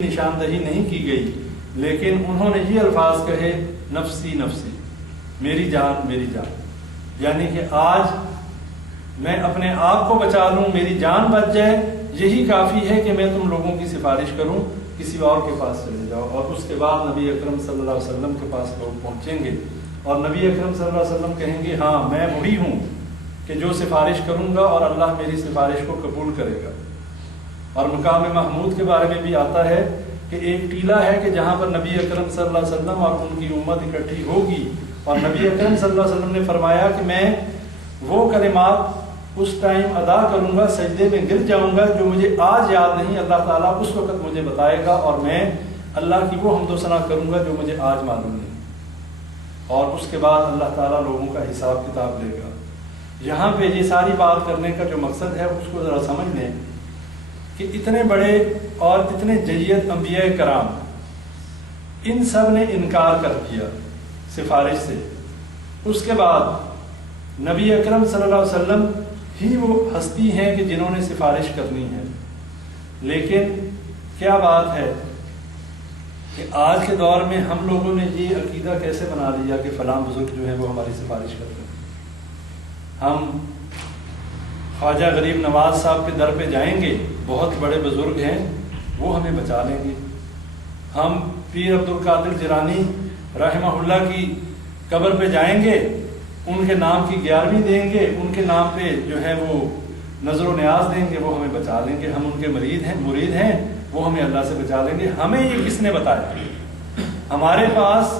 نشاندہی نہیں کی گئی، لیکن انہوں نے یہ الفاظ کہے نفسی نفسی، میری جان میری جان، یعنی کہ آج میں اپنے آپ کو بچا لوں، میری جان بچ جائے، یہی کافی ہے کہ میں تم لوگوں کی سفارش کروں، کسی اور کے پاس چلے جاؤ۔ اور اس کے بعد نبی اکرم صلی اللہ علیہ وسلم کے پاس لوگ پہنچیں گے اور نبی اکرم صلی اللہ علیہ وسلم کہیں گے ہاں میں وہی ہوں کہ جو سفارش کروں گا اور اللہ میری سفارش کو قبول کرے گا۔ اور مقام محمود کے بارے میں بھی آتا ہے کہ ایک ٹیلہ ہے کہ جہاں پر نبی اکرم صلی اللہ علیہ وسلم اور ان کی امت اکٹھی ہوگی، اور نبی اکرم صلی اللہ علیہ وسلم نے فرمایا کہ میں وہ کلمات اس ٹائم ادا کروں گا، سجدے میں گر جاؤں گا جو مجھے آج یاد نہیں، اللہ تعالیٰ اس وقت مجھے بتائے گا اور میں اللہ کی وہ حمد و ثنا کروں گا جو مجھے آج معلوم نہیں، اور اس کے بعد اللہ تعالیٰ لوگوں کا حساب کتاب لے گا۔ یہاں پہ یہ ساری بات کرنے کا جو مقصد ہے اس کو ذرا سمجھ لیں کہ اتنے بڑے اور اتنے جید انبیاء کرام، ان سب نے انکار کر دیا سفارش سے۔ اس کے بعد نبی اکرم صلی اللہ علیہ وسلم ہی وہ ہستی ہیں کہ جنہوں نے سفارش کرنی ہے۔ لیکن کیا بات ہے کہ آج کے دور میں ہم لوگوں نے یہ عقیدہ کیسے بنا لیا کہ فلاں بزرگ جو ہے وہ ہماری سفارش کرتے ہیں۔ ہم خواجہ غریب نواز صاحب کے در پہ جائیں گے، بہت بڑے بزرگ ہیں، وہ ہمیں بچا لیں گے۔ ہم پیر عبد القادر جیلانی رحمہ اللہ کی قبر پہ جائیں گے، ان کے نام کی 11ویں دیں گے، ان کے نام پہ جو ہے وہ نظر و نیاز دیں گے، وہ ہمیں بچا لیں گے۔ ہم ان کے مرید ہیں، وہ ہمیں اللہ سے بچا لیں گے۔ ہمیں یہ کس نے بتایا؟ ہمارے پاس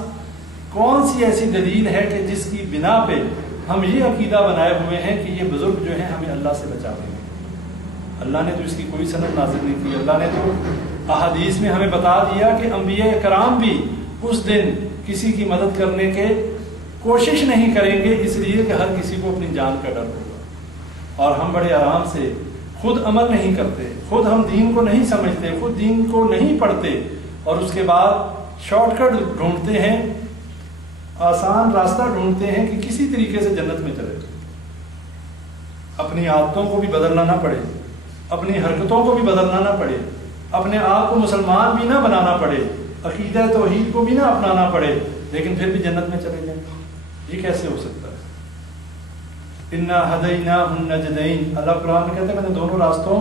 کون سی ایسی دلیل ہے کہ جس کی بنا پہ ہم یہ عقیدہ بنائے ہوئے ہیں کہ یہ بزرگ جو ہیں ہمیں اللہ سے بچا دیں گے؟ اللہ نے تو اس کی کوئی سند نازل نہیں کی۔ اللہ نے تو احادیث میں ہمیں بتا دیا کہ انبیاء کرام بھی اس دن کسی کی مدد کرنے کے کوشش نہیں کریں گے، اس لیے کہ ہر کسی کو اپنی جان کا ڈر ہوگا۔ اور ہم بڑے آرام سے خود عمل نہیں کرتے، خود ہم دین کو نہیں سمجھتے، خود دین کو نہیں پڑھتے، اور اس کے بعد شارٹ کٹ ڈھونڈتے ہیں، آسان راستہ ڈھونڈتے ہیں کہ کسی طریقے سے جنت میں چلے۔ اپنی عادتوں کو بھی بدلنا نہ پڑے، اپنی حرکتوں کو بھی بدلنا نہ پڑے، اپنے آپ کو مسلمان بھی نہ بنانا پڑے، عقیدہ توحید کو بھی نہ اپنانا پڑے، لیکن پھر بھی جنت میں چلے جائیں۔ یہ کیسے ہو سکتا ہے؟ انا ہدیناہ النجدین، اللہ قرآن میں کہتے ہیں میں نے دونوں راستوں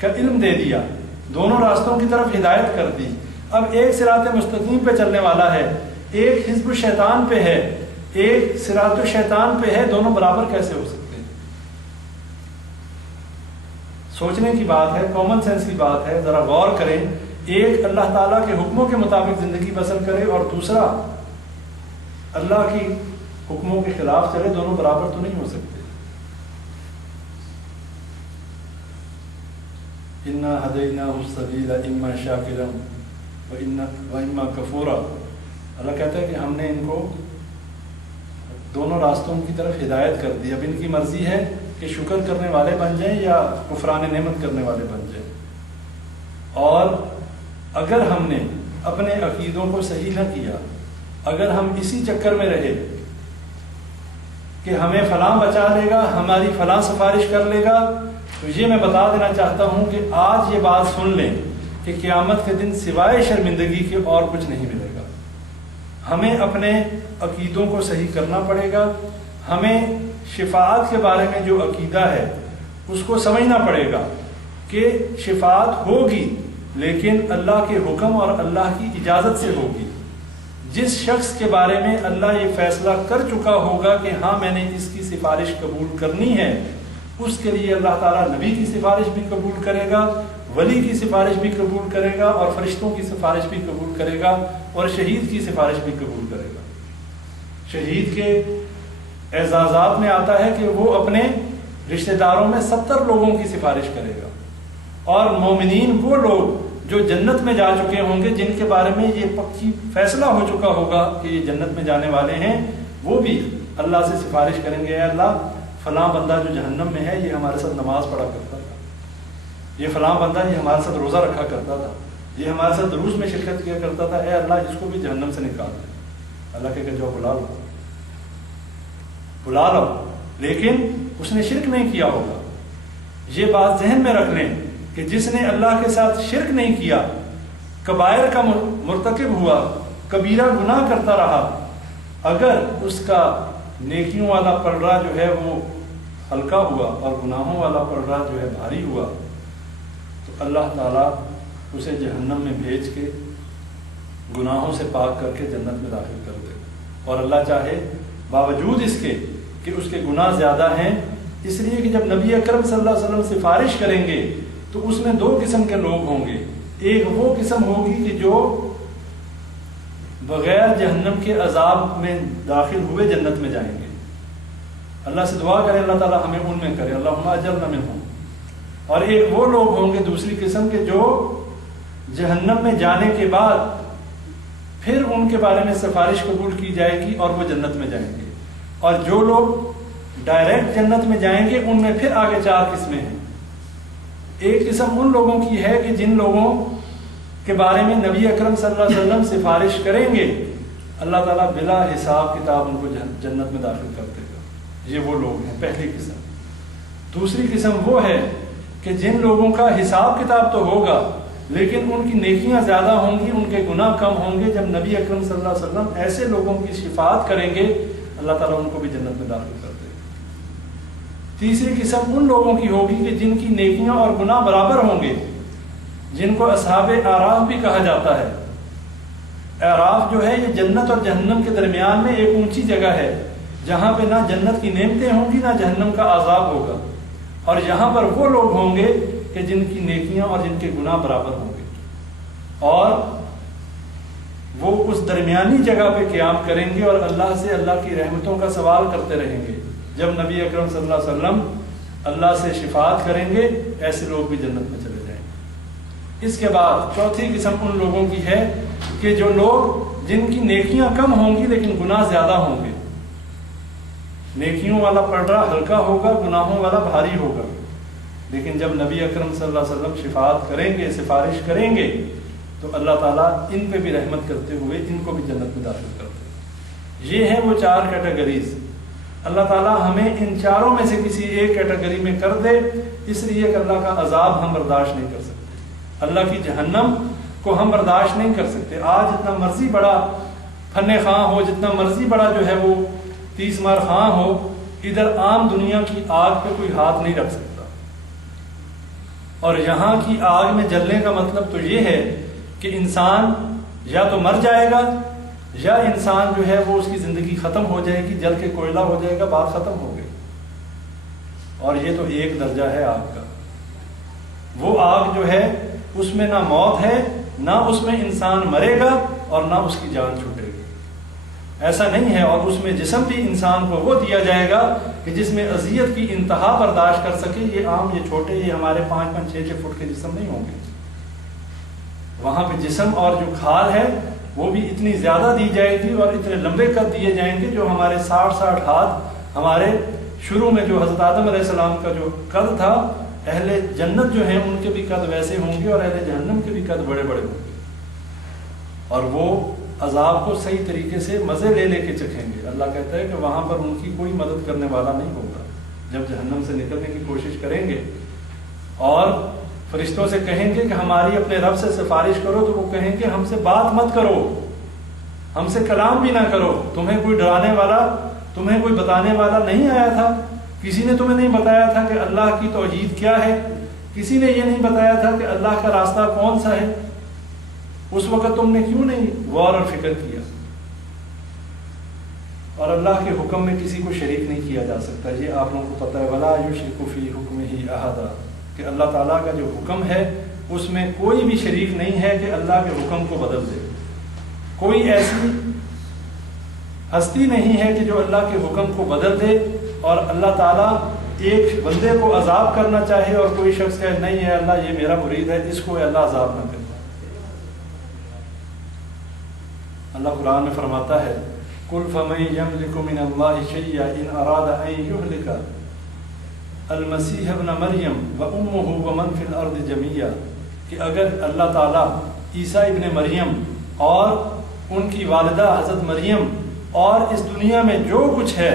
کا علم دے دیا، دونوں راستوں کی طرف ہدایت کر دی۔ اب ایک صراط مستقیم پہ چلنے والا ہے، ایک حزب الشیطان پہ ہے، ایک صراط الشیطان پہ ہے، دونوں برابر کیسے ہو سکتے ہیں؟ سوچنے کی بات ہے، کامن سینس کی بات ہے، ذرا غور کریں۔ ایک اللہ تعالیٰ کے حکموں کے مطابق زندگی بسر کرے اور دوسرا اللہ کی حکموں کے خلاف چلے، دونوں برابر تو نہیں ہو سکتے۔ انا ہدیناہ السبیل اما شاکرا واما کفورا، اللہ کہتا ہے کہ ہم نے ان کو دونوں راستوں کی طرف ہدایت کر دی، اب ان کی مرضی ہے کہ شکر کرنے والے بن جائیں یا کفران نعمت کرنے والے بن جائیں۔ اور اگر ہم نے اپنے عقیدوں کو صحیح نہ کیا، اگر ہم اسی چکر میں رہے کہ ہمیں فلاں بچا لے گا، ہماری فلاں سفارش کر لے گا، تو یہ میں بتا دینا چاہتا ہوں کہ آج یہ بات سن لیں کہ قیامت کے دن سوائے شرمندگی کے اور کچھ نہیں ملے گا۔ ہمیں اپنے عقیدوں کو صحیح کرنا پڑے گا، ہمیں شفاعت کے بارے میں جو عقیدہ ہے اس کو سمجھنا پڑے گا کہ شفاعت ہوگی لیکن اللہ کے حکم اور اللہ کی اجازت سے ہوگی۔ جس شخص کے بارے میں اللہ یہ فیصلہ کر چکا ہوگا کہ ہاں میں نے اس کی سفارش قبول کرنی ہے، اس کے لیے اللہ تعالیٰ نبی کی سفارش بھی قبول کرے گا، ولی کی سفارش بھی قبول کرے گا، اور فرشتوں کی سفارش بھی قبول کرے گا، اور شہید کی سفارش بھی قبول کرے گا۔ شہید کے اعزازات میں آتا ہے کہ وہ اپنے رشتہ داروں میں 70 لوگوں کی سفارش کرے گا، اور مومنین وہ لوگ جو جنت میں جا چکے ہوں گے، جن کے بارے میں یہ پکی فیصلہ ہو چکا ہوگا کہ یہ جنت میں جانے والے ہیں، وہ بھی اللہ سے سفارش کریں گے، اے اللہ فلاں بندہ جو جہنم میں ہے یہ ہمارے ساتھ نماز پڑھا کرتا تھا، یہ فلاں بندہ یہ ہمارے ساتھ روزہ رکھا کرتا تھا، یہ ہمارے ساتھ دروس میں شرکت کیا کرتا تھا، اے اللہ اس کو بھی جہنم سے نکال دے۔ اللہ کہ جو بلا لو، لیکن اس نے شرک نہیں کیا ہوگا۔ یہ بات ذہن میں رکھ لیں کہ جس نے اللہ کے ساتھ شرک نہیں کیا کبائر کا مرتکب ہوا، کبیرہ گناہ کرتا رہا، اگر اس کا نیکیوں والا پلڑا جو ہے وہ ہلکا ہوا اور گناہوں والا پلڑا جو ہے بھاری ہوا، تو اللہ تعالیٰ اسے جہنم میں بھیج کے گناہوں سے پاک کر کے جنت میں داخل کر دے. اور اللہ چاہے باوجود اس کے کہ اس کے گناہ زیادہ ہیں، اس لیے کہ جب نبی اکرم صلی اللہ علیہ وسلم سفارش کریں گے تو اس میں 2 قسم کے لوگ ہوں گے. ایک وہ قسم ہوگی کہ جو بغیر جہنم کے عذاب میں داخل ہوئے جنت میں جائیں گے. اللہ سے دعا کریں اللہ تعالیٰ ہمیں ان میں کرے، اللہم اجرنا منہم. اور ایک وہ لوگ ہوں گے دوسری قسم کے جو جہنم میں جانے کے بعد پھر ان کے بارے میں سفارش قبول کی جائے گی اور وہ جنت میں جائیں گے. اور جو لوگ ڈائریکٹ جنت میں جائیں گے ان میں پھر آگے 4 قسمیں ہیں. ایک قسم ان لوگوں کی ہے کہ جن لوگوں کے بارے میں نبی اکرم صلی اللہ علیہ وسلم سفارش کریں گے، اللہ تعالیٰ بلا حساب کتاب ان کو جنت میں داخل کر دے گا. یہ وہ لوگ ہیں پہلی قسم. دوسری قسم وہ ہے کہ جن لوگوں کا حساب کتاب تو ہوگا لیکن ان کی نیکیاں زیادہ ہوں گی، ان کے گناہ کم ہوں گے. جب نبی اکرم صلی اللہ علیہ وسلم ایسے لوگوں کی شفاعت کریں گے اللہ تعالیٰ ان کو بھی جنت میں داخل کر دے گا. تیسری قسم ان لوگوں کی ہوگی کہ جن کی نیکیاں اور گناہ برابر ہوں گے، جن کو اصحاب اعراف بھی کہا جاتا ہے. اعراف جو ہے یہ جنت اور جہنم کے درمیان میں ایک اونچی جگہ ہے جہاں پہ نہ جنت کی نعمتیں ہوں گی نہ جہنم کا عذاب ہوگا. اور یہاں پر وہ لوگ ہوں گے کہ جن کی نیکیاں اور جن کے گناہ برابر ہوں گے، اور وہ اس درمیانی جگہ پہ قیام کریں گے اور اللہ سے اللہ کی رحمتوں کا سوال کرتے رہیں گے. جب نبی اکرم صلی اللہ علیہ وسلم اللہ سے شفاعت کریں گے ایسے لوگ بھی جنت میں چلے جائیں گے. اس کے بعد چوتھی قسم ان لوگوں کی ہے کہ جو لوگ جن کی نیکیاں کم ہوں گی لیکن گناہ زیادہ ہوں گے. نیکیوں والا پلڑا ہلکا ہوگا، گناہوں والا بھاری ہوگا. لیکن جب نبی اکرم صلی اللہ علیہ وسلم شفاعت کریں گے، سفارش کریں گے، تو اللہ تعالیٰ ان پہ بھی رحمت کرتے ہوئے ان کو بھی جنت میں داخل کرتے ہیں. یہ ہیں وہ 4 کیٹیگریز. اللہ تعالیٰ ہمیں ان چاروں میں سے کسی ایک کیٹیگری میں کر دے، اس لیے کہ اللہ کا عذاب ہم برداشت نہیں کر سکتے، اللہ کی جہنم کو ہم برداشت نہیں کر سکتے. آج جتنا مرضی بڑا فن خواہ ہو، جتنا مرضی بڑا جو ہے وہ 30 مار خواہ ہو، ادھر عام دنیا کی آگ پہ کوئی ہاتھ نہیں رکھ سکتا. اور یہاں کی آگ میں جلنے کا مطلب تو یہ ہے کہ انسان یا تو مر جائے گا یا انسان جو ہے وہ اس کی زندگی ختم ہو جائے گی، جل کے کوئلہ ہو جائے گا، بات ختم ہو گئی. اور یہ تو ایک درجہ ہے آگ کا. وہ آگ جو ہے اس میں نہ موت ہے، نہ اس میں انسان مرے گا اور نہ اس کی جان چھوٹے گی. ایسا نہیں ہے. اور اس میں جسم بھی انسان کو وہ دیا جائے گا کہ جس میں اذیت کی انتہا برداشت کر سکے. یہ عام، یہ چھوٹے، یہ ہمارے 5-5 6-6 فٹ کے جسم نہیں ہوں گے. وہاں پہ جسم اور جو کھال ہے وہ بھی اتنی زیادہ دی جائے گی اور اتنے لمبے قد دیے جائیں گے جو ہمارے 60 ہاتھ، ہمارے شروع میں جو حضرت آدم علیہ السلام کا جو قد تھا، اہل جنت جو ہیں ان کے بھی قد ویسے ہوں گے اور اہل جہنم کے بھی قد بڑے بڑے ہوں گے. اور وہ عذاب کو صحیح طریقے سے مزے لے کے چکھیں گے. اللہ کہتا ہے کہ وہاں پر ان کی کوئی مدد کرنے والا نہیں ہوگا. جب جہنم سے نکلنے کی کوشش کریں گے اور فرشتوں سے کہیں گے کہ ہماری اپنے رب سے سفارش کرو، تو وہ کہیں گے ہم سے بات مت کرو، ہم سے کلام بھی نہ کرو. تمہیں کوئی ڈرانے والا، تمہیں کوئی بتانے والا نہیں آیا تھا؟ کسی نے تمہیں نہیں بتایا تھا کہ اللہ کی توحید کیا ہے؟ کسی نے یہ نہیں بتایا تھا کہ اللہ کا راستہ کون سا ہے؟ اس وقت تم نے کیوں نہیں غور اور فکر کیا؟ اور اللہ کے حکم میں کسی کو شریک نہیں کیا جا سکتا. یہ آپ لوگوں کو پتہ ہے. وَلَا يُشْرِكُ فِي حُكْمِهِ أَحَدًا، کہ اللہ تعالیٰ کا جو حکم ہے اس میں کوئی بھی شریک نہیں ہے کہ اللہ کے حکم کو بدل دے. کوئی ایسی ہستی نہیں ہے کہ جو اللہ کے حکم کو بدل دے. اور اللہ تعالیٰ ایک بندے کو عذاب کرنا چاہے اور کوئی شخص کہے نہیں ہے اللہ یہ میرا مرید ہے، اس کو اللہ عذاب نہ کرے. اللہ قرآن میں فرماتا ہے قُلْ فَمَن يَمْلِكُ مِنَ اللَّهِ شَيْئًا إِنْ أَرَادَ أَن يُهْلِكَ الْمَسِيحَ ابْنَ مَرْيَمَ وَأُمُّهُ وَمَنْ فِي الْأَرْضِ جَمِيعًا، کہ اگر اللہ تعالیٰ عیسیٰ ابن مریم اور ان کی والدہ حضرت مریم اور اس دنیا میں جو کچھ ہے